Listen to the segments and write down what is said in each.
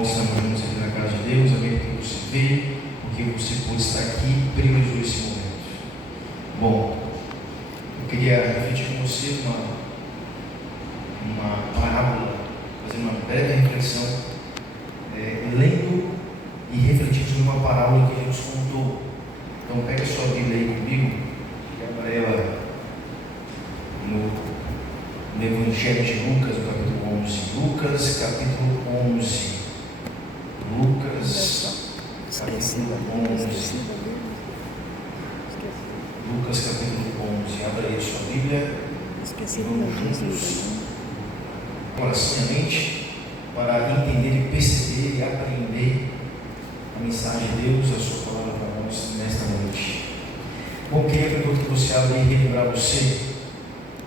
bom que estamos juntos aqui na casa de Deus. Amém por você ver, porque você pode estar aqui e privilegiou esse momento. Bom, eu queria refletir com você uma parábola, fazer uma breve reflexão, lendo e refletindo sobre uma parábola que Jesus contou. Então pega a sua Bíblia aí comigo, e abra ela no Evangelho de Lucas, no capítulo 11. Lucas, capítulo 11. Lucas, capítulo 11. Lucas, capítulo 11. Abra aí a sua Bíblia. Vamos juntos, coração e mente, para entender e perceber e aprender a mensagem de Deus, a sua palavra para nós nesta noite. Bom, queria que você abra e relembrar você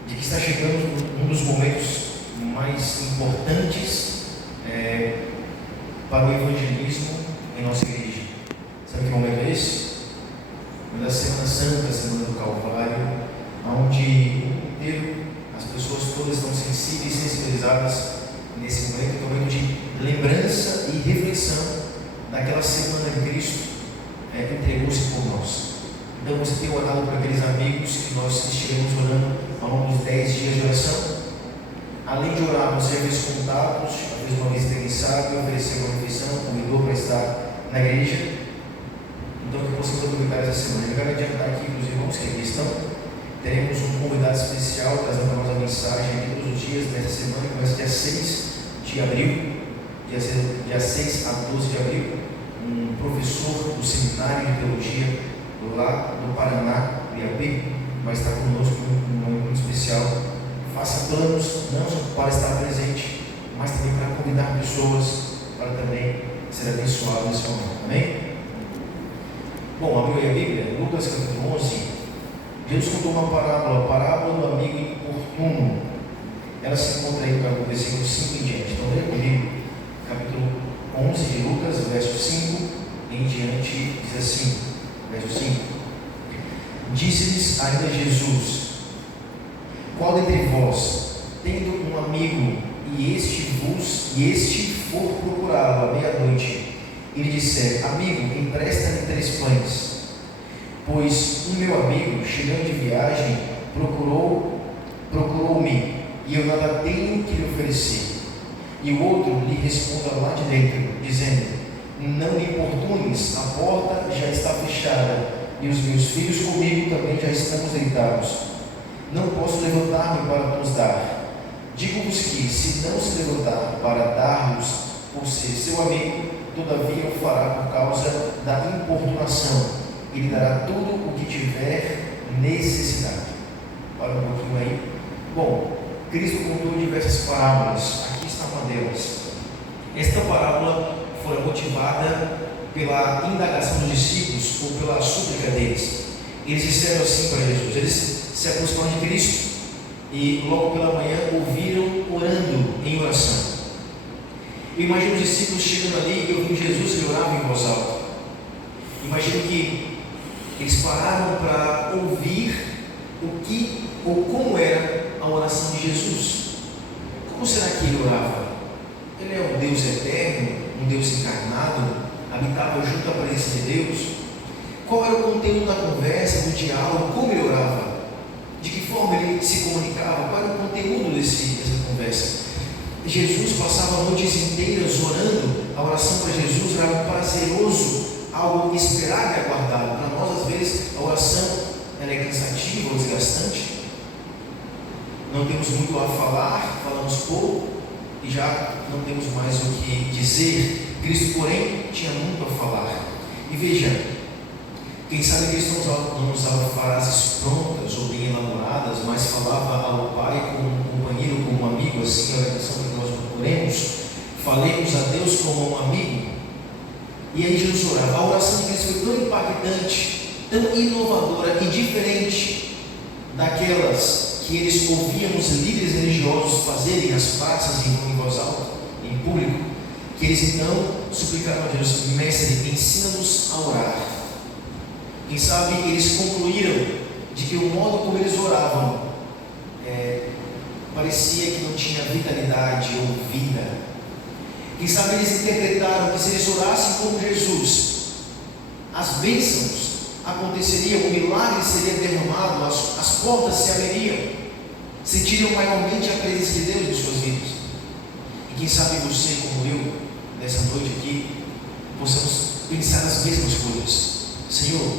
de que está chegando um dos momentos mais importantes para o evangelismo em nossa igreja. Sabe que momento é esse? Da Semana Santa, a Semana do Calvário, onde o mundo inteiro, as pessoas todas estão sensíveis e sensibilizadas nesse momento, momento de lembrança e reflexão daquela semana que Cristo entregou-se por nós. Então você tem orado para aqueles amigos que nós estivemos orando ao longo dos 10 dias de oração. Além de orar, você já fez contatos, já fez uma visita em sábado, ofereceu uma refeição, convidou para estar na igreja. Então que possamos aproveitar essa semana. Eu quero adiantar aqui para os irmãos que aqui estão. Teremos um convidado especial trazendo para nós a mensagem aqui todos os dias nessa semana, que começa dia 6 de abril, dia 6 a 12 de abril, um professor do seminário de teologia lá no Paraná, IAP, vai estar conosco num momento especial. Faça planos, não só para estar presente, mas também para convidar pessoas para também ser abençoadas nesse momento. Amém? Bom, abriu aí a Bíblia, Lucas capítulo 11. Jesus contou uma parábola, a parábola do amigo importuno. Ela se encontra aí no versículo 5 em diante. Então, leia comigo, capítulo 11 de Lucas, verso 5 em diante, diz assim, verso 5. Disse-lhes ainda Jesus: qual dentre vós, tendo um amigo, e este for procurá-lo à meia-noite, e lhe disser: amigo, empresta-me 3 pães, pois o meu amigo, chegando de viagem, procurou-me, e eu nada tenho que lhe oferecer. E o outro lhe responda lá de dentro, dizendo: não me importunes, a porta já está fechada, e os meus filhos comigo também já estamos deitados. Não posso levantar-me para vos dar. Digo-vos que, se não se levantar para dar-vos por ser seu amigo, todavia o fará por causa da importunação. Ele dará tudo o que tiver necessidade. Para um pouquinho aí. Bom, Cristo contou diversas parábolas. Aqui está uma delas. Esta parábola foi motivada pela indagação dos discípulos ou pela súplica deles. Eles disseram assim para Jesus. Eles se aproximaram de Cristo e logo pela manhã ouviram orando em oração. Eu imagino os discípulos chegando ali e ouvindo Jesus e oravam em voz alta. Imagino que eles pararam para ouvir o que ou como era a oração de Jesus. Como será que ele orava? Ele é um Deus eterno, um Deus encarnado, habitava junto à presença de Deus. Qual era o conteúdo da conversa, do diálogo, como ele orava? De que forma ele se comunicava? Qual era o conteúdo dessa conversa? Jesus passava noites inteiras orando. A oração para Jesus era algo prazeroso, algo esperado e aguardado. Para nós, às vezes, a oração é cansativa ou desgastante. Não temos muito a falar, falamos pouco e já não temos mais o que dizer. Cristo, porém, tinha muito a falar. E veja, quem sabe Cristo não usava frases prontas ou bem elaboradas, mas falava ao Pai como um companheiro, como um amigo, assim a oração que nós procuremos. Falemos a Deus como um amigo. E aí Jesus orava. A oração de Cristo foi tão impactante, tão inovadora e diferente daquelas que eles ouviam os líderes religiosos fazerem nas praças em voz alta, em público, que eles então suplicaram a Jesus: mestre, ensina-nos a orar. Quem sabe eles concluíram de que o modo como eles oravam parecia que não tinha vitalidade ou vida. Quem sabe eles interpretaram que se eles orassem como Jesus, as bênçãos aconteceriam, o milagre seria derramado, as portas se abririam, sentiriam maiormente a presença de Deus em suas vidas. E quem sabe você, como eu, nessa noite aqui, possamos pensar nas mesmas coisas. Senhor,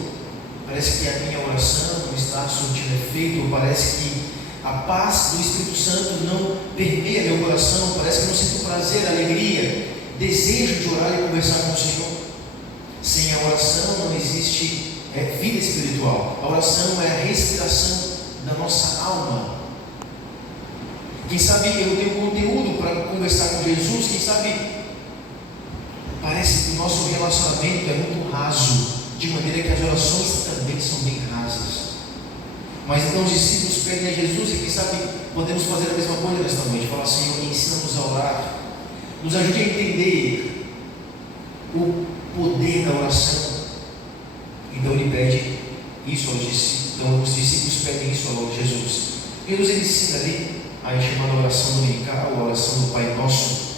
parece que a minha oração não está surtindo efeito, ou parece que a paz do Espírito Santo não permeia meu coração, parece que eu não sinto prazer, alegria, desejo de orar e conversar com o Senhor. Sem a oração não existe vida espiritual. A oração é a respiração da nossa alma. Quem sabe eu tenho conteúdo para conversar com Jesus, quem sabe parece que o nosso relacionamento é muito raso, de maneira que as orações também são bem rasas. Mas então os discípulos pedem a Jesus, e quem sabe podemos fazer a mesma coisa nesta noite, falar: Senhor, ensina-nos a orar, nos ajude a entender o poder da oração. Então ele pede isso aos discípulos, então os discípulos pedem isso a Jesus. Jesus ele ensina ali a chamada oração dominical, a oração do Pai Nosso.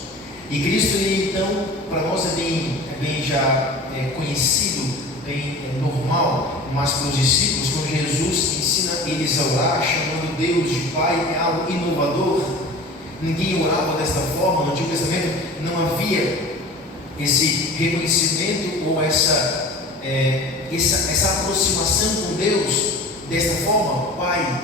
E Cristo, ele, então, para nós é bem já conhecido, bem normal, mas para os discípulos, quando Jesus ensina eles a orar, chamando Deus de Pai, é algo inovador. Ninguém orava desta forma. No Antigo Testamento não havia esse reconhecimento ou essa aproximação com Deus desta forma, Pai.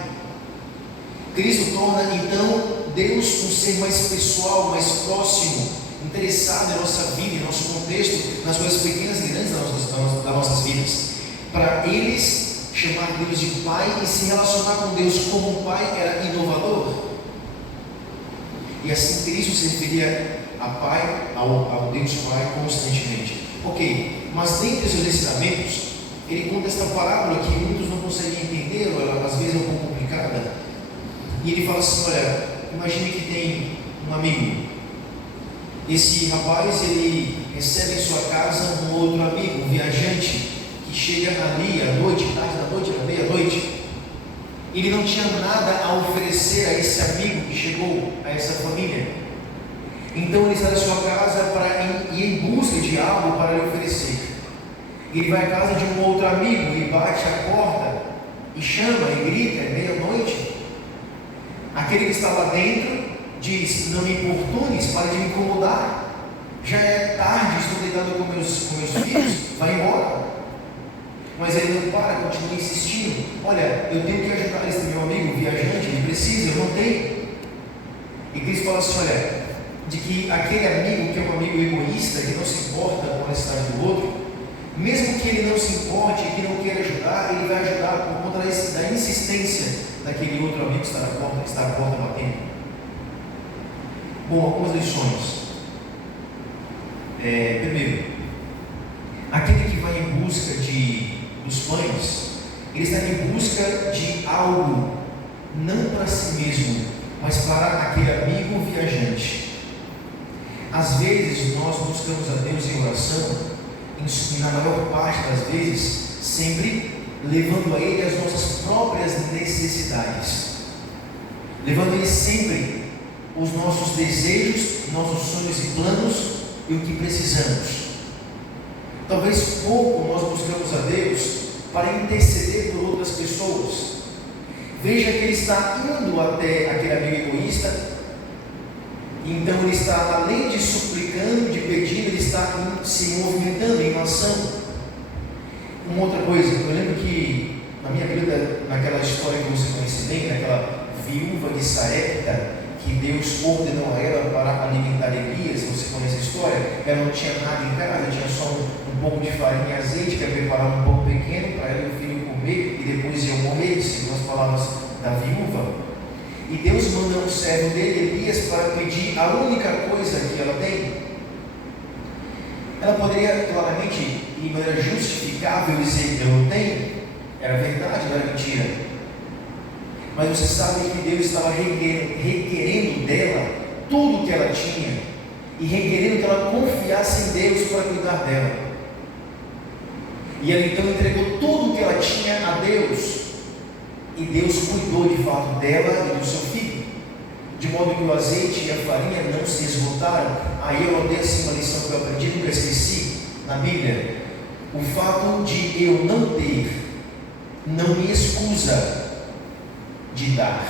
Cristo torna então Deus um ser mais pessoal, mais próximo, interessado em nossa vida, em nosso contexto, nas coisas pequenas e grandes das nossas vidas. Para eles, chamar Deus de Pai e se relacionar com Deus como Pai era inovador. E assim Cristo se referia a Pai, ao Deus Pai constantemente. Ok, mas dentre os ensinamentos, ele conta esta parábola que muitos não conseguem entender, ou ela às vezes é um pouco complicada. E ele fala assim: olha, imagine que tem um amigo. Esse rapaz, ele recebe em sua casa um outro amigo, um viajante, que chega ali à noite, tarde da noite, à meia-noite. Ele não tinha nada a oferecer a esse amigo que chegou, a essa família. Então ele sai da sua casa para ir em busca de algo para lhe oferecer. Ele vai à casa de um outro amigo e bate a porta e chama e grita: é meia-noite. Aquele que está lá dentro diz: não me importunes, para de me incomodar, já é tarde, estou deitado com meus filhos, vai embora. Mas ele não para, continua insistindo: olha, eu tenho que ajudar esse meu amigo viajante, ele precisa, eu não tenho. E Cristo fala assim: olha, de que aquele amigo que é um amigo egoísta, que não se importa com a necessidade do outro, mesmo que ele não se importe, que não queira ajudar, ele vai ajudar por conta da insistência daquele outro amigo que está à porta batendo. Bom, algumas lições. Primeiro, aquele que vai em busca dos pães, ele está em busca de algo, não para si mesmo, mas para aquele amigo viajante. Às vezes nós buscamos a Deus em oração, e na maior parte das vezes, sempre levando a Ele as nossas próprias necessidades, levando a Ele sempre os nossos desejos, nossos sonhos e planos e o que precisamos. Talvez pouco nós buscamos a Deus para interceder por outras pessoas. Veja que Ele está indo até aquele amigo egoísta, então ele está, além de suplicando, de pedindo, ele está se movimentando em ação. Uma outra coisa, eu lembro que na minha vida, naquela história que você conhece bem, naquela viúva de Sarepta, que Deus ordenou a ela para alimentar Elias, você conhece a história? Ela não tinha nada em casa, tinha só um pouco de farinha e azeite, que ia preparar um pão pequeno para ela e o filho comer, e depois iam morrer, segundo as palavras da viúva. E Deus manda um servo dele, Elias, para pedir a única coisa que ela tem. Ela poderia claramente, de maneira justificável, dizer: eu não tenho. Era verdade, não era mentira. Mas você sabe que Deus estava requerendo dela tudo o que ela tinha, e requerendo que ela confiasse em Deus para cuidar dela. E ela então entregou tudo o que ela tinha a Deus, e Deus cuidou de fato dela e do seu filho. de modo que o azeite e a farinha não se esgotaram. Aí eu anotei assim uma lição que eu aprendi, nunca esqueci, na Bíblia. O fato de eu não ter, não me excusa de dar.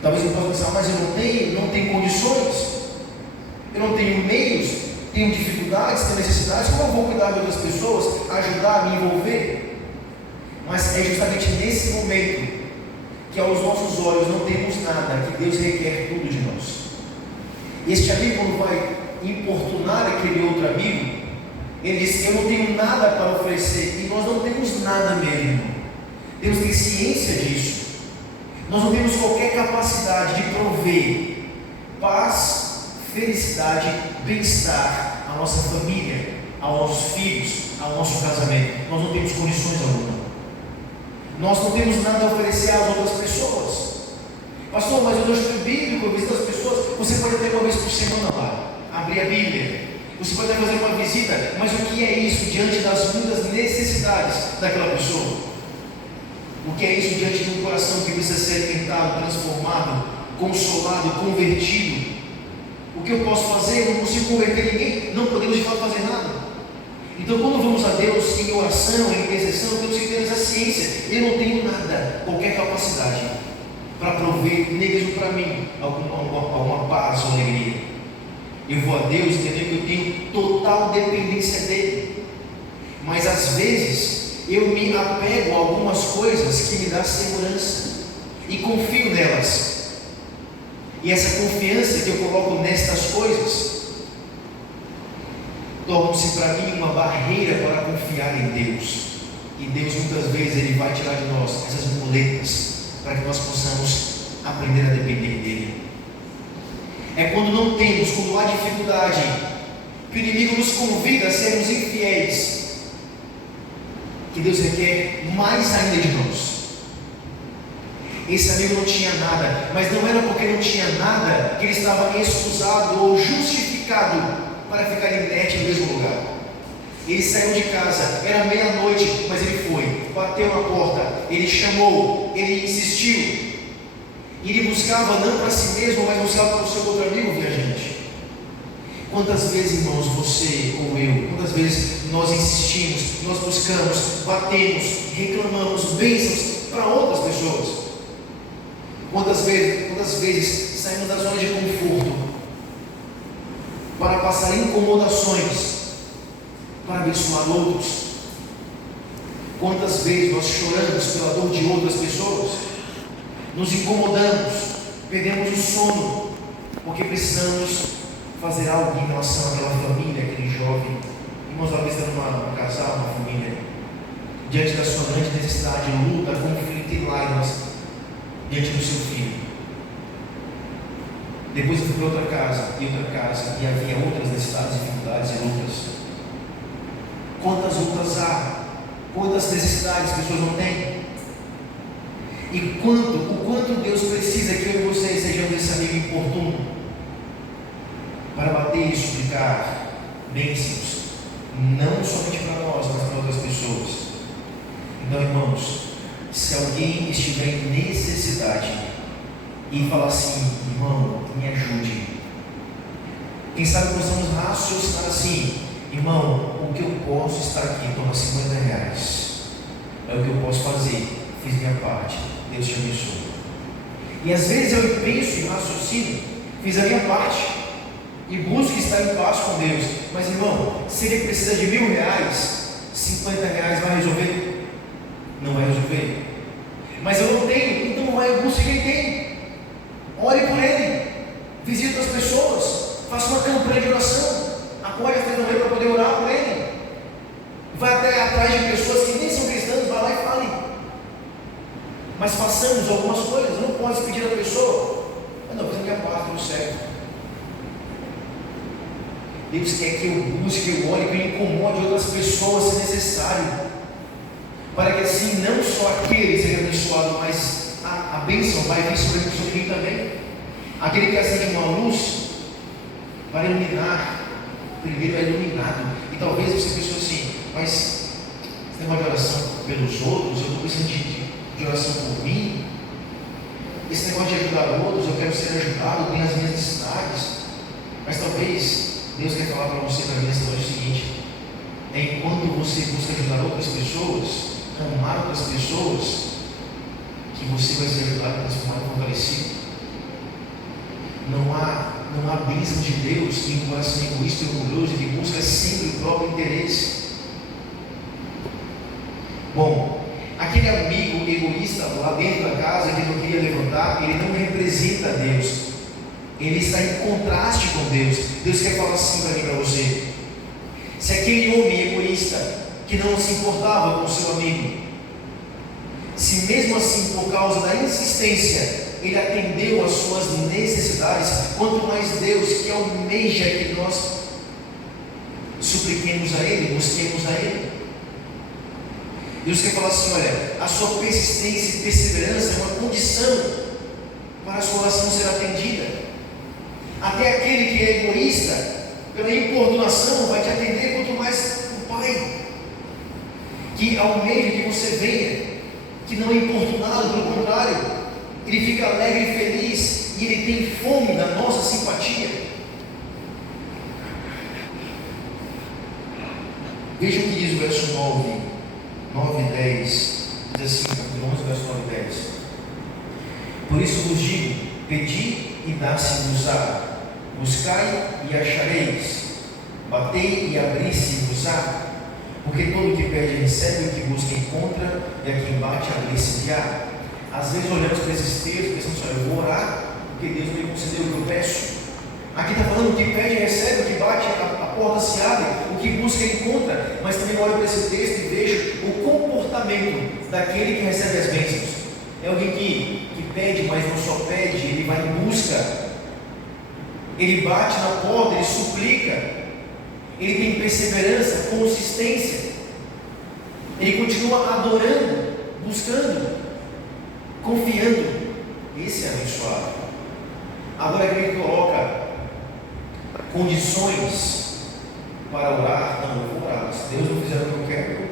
Talvez eu possa pensar, mas eu não tenho condições, eu não tenho meios, tenho dificuldades, tenho necessidades, como eu vou cuidar de outras pessoas, ajudar, me envolver? Mas é justamente nesse momento que aos nossos olhos não temos nada, que Deus requer tudo de nós. Este amigo, quando vai importunar aquele outro amigo, ele diz: eu não tenho nada para oferecer. E nós não temos nada mesmo. Deus tem ciência disso. Nós não temos qualquer capacidade de prover paz, felicidade, bem-estar à nossa família, aos nossos filhos, ao nosso casamento. Nós não temos condições alguma. Nós não temos nada a oferecer às outras pessoas. Pastor, mas eu não estudo bíblico, eu visito as pessoas. Você pode até uma vez por semana lá, abrir a Bíblia. Você pode até fazer uma visita, mas o que é isso diante das muitas necessidades daquela pessoa? O que é isso diante de um coração que precisa ser alimentado, transformado, consolado, convertido? O que eu posso fazer? Eu não consigo converter ninguém, não podemos de fato fazer nada. Então, quando vamos a Deus em oração, em intercessão, temos que ter essa ciência. Eu não tenho nada, qualquer capacidade para prover, nem mesmo para mim, alguma paz ou alegria. Eu vou a Deus entendendo que eu tenho total dependência dEle. Mas às vezes eu me apego a algumas coisas que me dão segurança e confio nelas. E essa confiança que eu coloco nestas coisas torna-se para mim uma barreira para confiar em Deus. E Deus muitas vezes Ele vai tirar de nós essas muletas para que nós possamos aprender a depender dEle. É quando não temos, quando há dificuldade, que o inimigo nos convida a sermos infiéis, que Deus requer mais ainda de nós. Esse amigo não tinha nada, mas não era porque não tinha nada que ele estava excusado ou justificado para ficar inerte no mesmo lugar. Ele saiu de casa, era meia-noite, mas ele foi, bateu na porta, ele chamou, ele insistiu. Ele buscava não para si mesmo, mas buscava para o seu outro amigo, viajante. Quantas vezes, irmãos, você ou eu, quantas vezes nós insistimos, nós buscamos, batemos, reclamamos bênçãos para outras pessoas? Quantas vezes saímos da zona de conforto para passar incomodações, para abençoar outros? Quantas vezes nós choramos pela dor de outras pessoas? Nos incomodamos, perdemos o sono, porque precisamos fazer algo em relação àquela família, aquele jovem. Irmãos, talvez está um casal, uma família, diante da sua grande necessidade, luta, conflito e lágrimas, diante do seu filho. Depois eu fui para outra casa, e havia outras necessidades, dificuldades e lutas. Quantas lutas há? Quantas necessidades as pessoas não têm? E o quanto Deus precisa que eu e vocês sejamos esse amigo importuno para bater e suplicar bênçãos, não somente para nós, mas para outras pessoas. Então, irmãos, se alguém estiver em necessidade e falar assim: irmão, me ajude, quem sabe possamos raciocinar assim: irmão, o que eu posso estar aqui, toma R$50, é o que eu posso fazer, fiz minha parte, Deus te abençoe. E às vezes eu penso em raciocínio, fiz a minha parte e busco estar em paz com Deus. Mas, irmão, se ele precisa de R$1.000, R$50 vai resolver? Não vai resolver. Mas eu não tenho, então vai e busque quem tem. Ore por ele, visite as pessoas, faça uma campanha de oração, acorde às 3 da manhã para poder orar por ele. Vai até atrás de pessoas que nem são cristãs, vai lá e fale. Mas façamos algumas coisas. Não pode pedir à pessoa: não, fiz a minha parte, tudo certo. Deus quer que eu busque, eu ore, que eu incomode outras pessoas se necessário, para que assim não só aquele seja abençoado, mas a bênção vai vir sobre mim também. Aquele que acende uma luz para iluminar, primeiro é iluminado. E talvez você pense assim: mas esse negócio de oração pelos outros, eu estou precisando de oração por mim. esse negócio de ajudar outros, eu quero ser ajudado, tenho as minhas necessidades. Mas talvez Deus quer falar para você, para mim, nessa noite o seguinte: é enquanto você busca ajudar outras pessoas, amar outras pessoas, que você vai ser ajudado, transformado e fortalecido. Não há bênção de Deus em um coração egoísta e orgulhoso que busca sempre o próprio interesse. Bom, aquele amigo egoísta lá dentro da casa que não queria levantar, ele não representa Deus. Ele está em contraste com Deus. Deus quer falar assim para mim e para você: se aquele homem egoísta que não se importava com o seu amigo, se mesmo assim, por causa da insistência, ele atendeu às suas necessidades, quanto mais Deus, que almeja que nós supliquemos a Ele, busquemos a Ele. Deus quer falar assim: olha, a sua persistência e perseverança é uma condição para a sua oração ser atendida. Até aquele que é egoísta, pela importunação, vai te atender, quanto mais o Pai, que almeja que você venha, que não é importunado, pelo contrário, ele fica alegre e feliz, e ele tem fome da nossa simpatia. Veja o que diz o verso 9 e 10, diz assim, capítulo 11, verso 9 e 10: por isso vos digo, pedi e dá-se-vos-á, buscai e achareis, batei e abri-se-vos-á. Porque todo o que pede recebe, o que busca encontra, e a quem bate abrir-se-lhe-á. Às vezes olhamos para esses textos e pensamos: olha, eu vou orar porque Deus me concedeu o que eu peço. Aqui está falando: o que pede recebe, o que bate a porta se abre, o que busca encontra. Mas também olho para esse texto e vejo o comportamento daquele que recebe as bênçãos. É alguém que pede, mas não só pede, ele vai em busca, ele bate na porta, ele suplica, ele tem perseverança, consistência, ele continua adorando, buscando, confiando. Esse é abençoado. Agora ele coloca condições para orar. Não, eu vou orar, mas se Deus não fizer o que eu quero,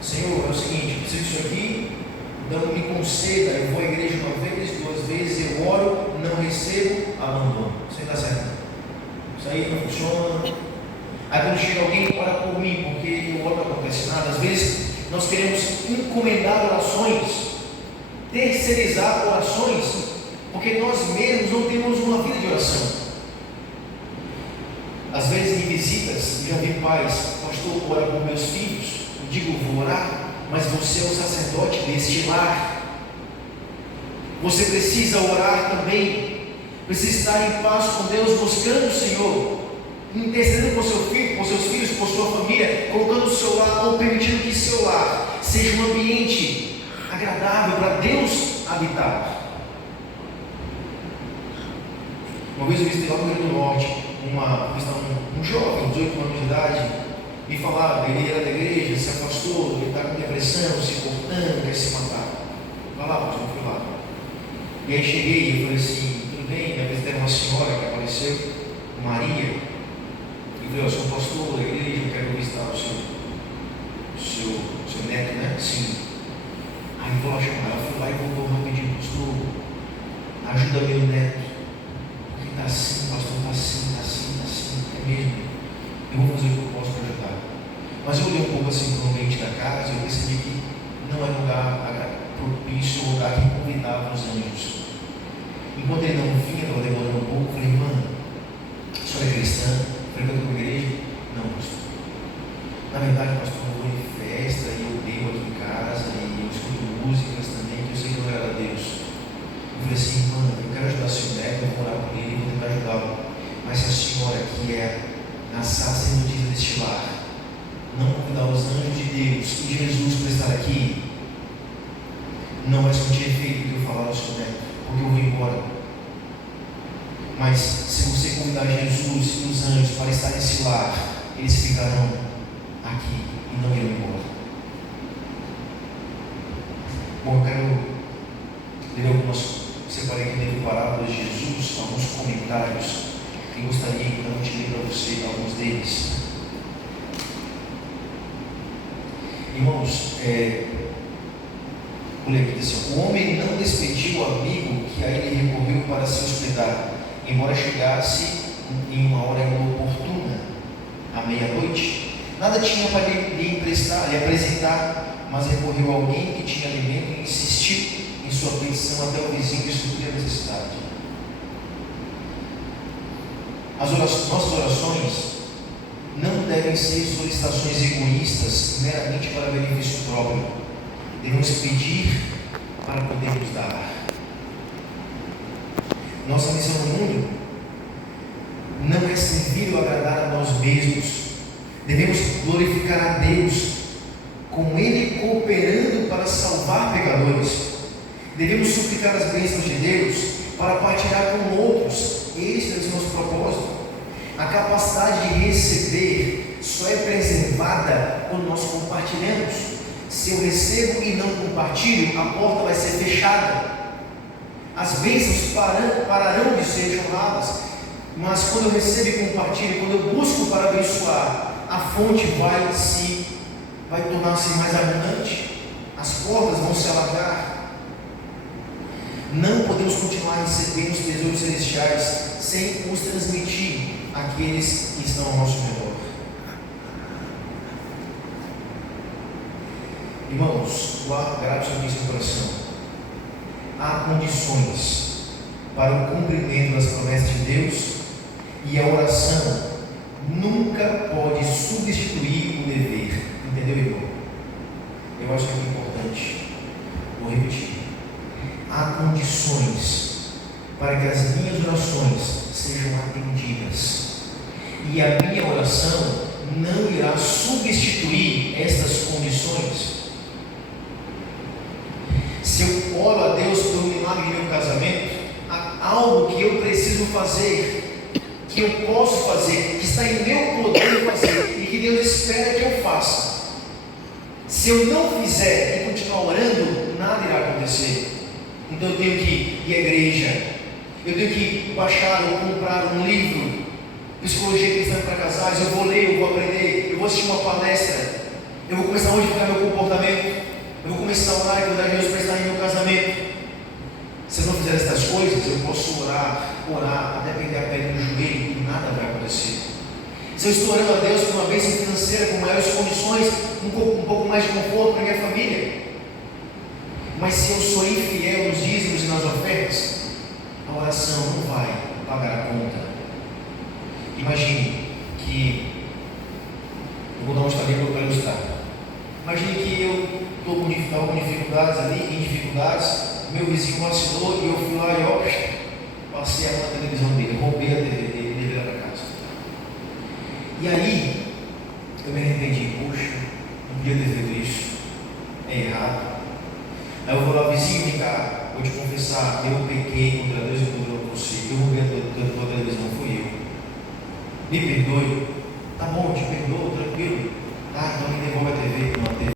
Senhor, é o seguinte, eu preciso disso aqui, não me conceda. Eu vou à igreja uma vez, duas vezes, eu oro, não recebo, abandono. Isso aí está certo. Isso aí não funciona. Aí quando chega alguém, ora por mim, porque eu oro, não acontece nada. Às vezes nós queremos encomendar orações, terceirizar orações, porque nós mesmos não temos uma vida de oração. Às vezes em visitas, eu já vi pais: pastor, ora por meus filhos. Eu digo: vou orar, mas você é o sacerdote deste lar. Você precisa orar também, precisa estar em paz com Deus, buscando o Senhor, intercedendo por seu filho, por seus filhos, por sua família, colocando o seu lar, ou permitindo que seu lar seja um ambiente agradável para Deus habitar. Uma vez eu visitei lá no Rio Grande do Norte um jovem, 18 anos de idade, me falava: ele era da igreja, se afastou, ele está com depressão, se cortando, quer se matar. Vai lá, pastor, eu fui lá. E aí cheguei e falei assim: tudo bem? Minha vez era uma senhora que apareceu, Maria. E falei: eu sou pastor da igreja, eu quero visitar o seu neto, né? Sim. Aí eu vou lá chamar ela, fui lá e voltou rapidinho: pastor, ajuda meu neto. Porque está assim, pastor, está assim, é mesmo. Eu vou fazer o que eu posso para ajudar. Mas eu olhei um pouco assim para o ambiente da casa e eu percebi que não era um lugar propício, um lugar que convidava os anjos. Enquanto ele não vinha, estava demorando um pouco, eu falei: irmã, a senhora é cristã? Frequenta uma igreja? Não, pastor. Na verdade, pastor, eu vou em festa e eu bebo aqui em casa e eu escuto músicas também, que eu sei que não agrada a Deus. Eu falei assim: irmã, eu quero ajudar seu neto, eu vou orar por ele e vou tentar ajudá-lo. Mas se a senhora que é na sacerdotisa deste lar não convidar os anjos de Deus e Jesus para estar aqui, não vai surtir efeito eu falar ao seu neto, porque eu vou embora. Mas se você convidar Jesus e os anjos para estar nesse lar, eles ficarão aqui e não irão embora. Bom, eu quero ler separei aqui dentro parábolas de Jesus, alguns comentários, e gostaria então de ler para você alguns deles. Irmãos, Vou ler aqui assim: o homem não despediu o amigo que a ele recorreu para se hospedar, embora chegasse em uma hora inoportuna, à meia-noite. Nada tinha para lhe emprestar, lhe apresentar, mas recorreu a alguém que tinha alimento e insistiu em sua petição até o vizinho que suprir a necessidade. Nossas orações não devem ser solicitações egoístas meramente para benefício próprio. Devemos pedir para podermos dar. Nossa missão no mundo não é servir ou agradar a nós mesmos. Devemos glorificar a Deus, com Ele cooperando para salvar pecadores. Devemos suplicar as bênçãos de Deus para partilhar com outros. Este é o nosso propósito. A capacidade de receber só é preservada quando nós compartilhamos. Se eu recebo e não compartilho, a porta vai ser fechada. As bênçãos pararão de ser jorradas. Mas quando eu recebo e compartilho, quando eu busco para abençoar, a fonte vai tornar-se mais abundante. As portas vão se alargar. Não podemos continuar recebendo os tesouros celestiais sem os transmitir àqueles que estão ao nosso redor. Irmãos, grave sobre isso no coração. Há condições para o cumprimento das promessas de Deus, e a oração nunca pode substituir o dever. Entendeu, irmão? Eu acho que é importante. Vou repetir. Há condições para que as minhas orações sejam atendidas, e a minha oração não irá substituir estas condições. Se eu oro a Deus pelo milagre de meu casamento, há algo que eu preciso fazer, que eu posso fazer, que está em meu poder fazer, e que Deus espera que eu faça. Se eu não fizer e continuar orando, nada irá acontecer. Então eu tenho que ir à igreja, eu tenho que baixar ou comprar um livro, Psicologia Cristã para Casais. Eu vou ler, eu vou aprender, eu vou assistir uma palestra, eu vou começar a modificar meu comportamento, eu vou começar a orar e cuidar de Deus para estar em meu casamento. Se eu não fizer essas coisas, eu posso orar até perder a pele no joelho e nada vai acontecer. Se eu estou orando a Deus por uma bênção financeira, com maiores condições, um pouco mais de conforto para a minha família, mas se eu sou infiel nos dízimos e nas ofertas, a oração não vai pagar a conta. Imagine que, eu vou dar um estalinho para ilustrar. Imagine que eu estou com dificuldades ali, em dificuldades, meu vizinho vacilou e eu fui lá e passei a mão na televisão dele, roubei a TV dele e levei lá para casa. E aí, eu me arrependi, poxa, não podia ter feito isso, é errado. Aí eu vou lá, vizinho, vem cá, vou te confessar, eu pequei contra Deus e contra você, eu roubei a tua televisão, fui eu. Me perdoe. Tá bom, te perdoo, tranquilo. Tá, então me devolve a TV, não a TV.